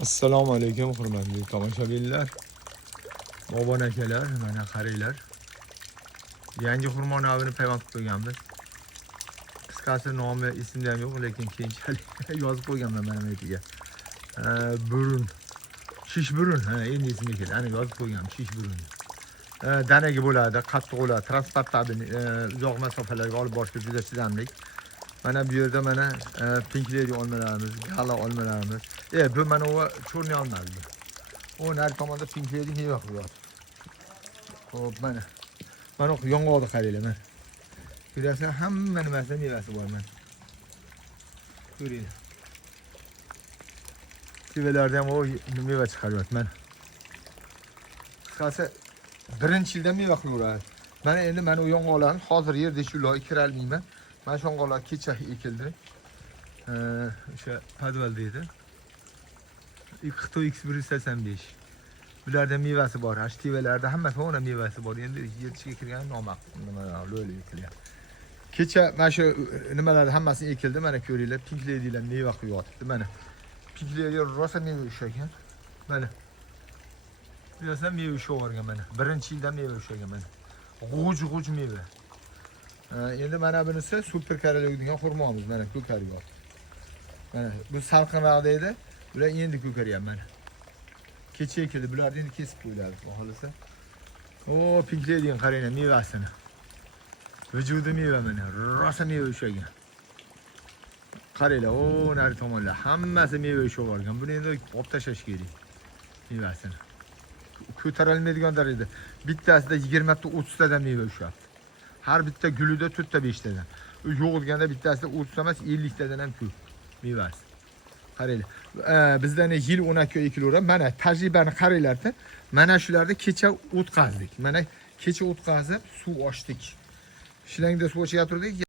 Assalomu alaykum hurmatli tomoshabinlar, obuna akalar, mana qaranglar. Yangi xurmo navini payvand qilib qo'yganmiz. Qisqasi nomi ismida ham yo'q, lekin keyinchalik yozib qo'yganman mana bu yerga. Burun. Shish burun, endi esimga keldi. Ana yozib qo'yganman, shish burun. Danaga bo'ladi, qattiq bo'ladi, transportabel, uzoq masofalarga olib borishga juda chidamli. Mana bu yerda mana Pink Lady olmalarimiz, gala olmalarimiz. Bu mana o cho'rni olmadi. O nari tomonda Pink Lady meva qilyapti. Xo'p, mana. Mana yong'oqni qaranglar, mana. Ko'rasizlar, hamma nimasida mevasi bor mana. Ko'ring. Tevalarda ham o meva chiqaryapti mana. Qisqasi birinchi yilda meva qilaveradi. Mana endi mana o yong'oqlarni hozir yerda shular kirolmayman. Mana shu yong'oqlar kecha ekildi. O'sha podval deydi. Xitoy X185. Bularda mevasi bor. Tevalarda hammasi ona mevasi bor. Endi yetishga kirgan nomaqbul nimalar lo'li ekilyapti. Kecha mana shu nimalar hammasi ekildi. Mana ko'ringlar, Pink Lady'lar meva qilyapti. Mana Pink Lady rosa meva ushlagan. Mana. Bilasizlar meva ushlagan mana. Birinchi yilda meva ushlagan mana. G'uj meva. Endi mana bunisi super karalik degan xurmomiz mana ko'karyapti. Mana bu salqinroq edi. Bular endi ko'karyapti mana. Kecha ekildi, bularni endi kesib qo'yiladi, xohlasa. O, Pink Lady'ning qaranglar mevasini. Vujudi meva mana, rosa meva ushlagan. Qaranglar, o, nari tomonlar hammasi meva ushlab olgan. Buni endi olib tashlash kerak. Mevasini. Ko'tarilmaydigan darajada. Bittasida 20 ta 30 tadan meva ushlayapti. Har bitta gulida 4 ta 5 tadan. Yo'q deganda bittasida 30 emas 50 tadan ham ko'p mevasi. Qaranglar. Bizda yil 12 ekilaveradi. Mana tajribani qaranglar-da. Mana shularda kecha o'tkazdik. Mana kecha o'tkazib suv ochdik. Shilangda suv ochga turdik.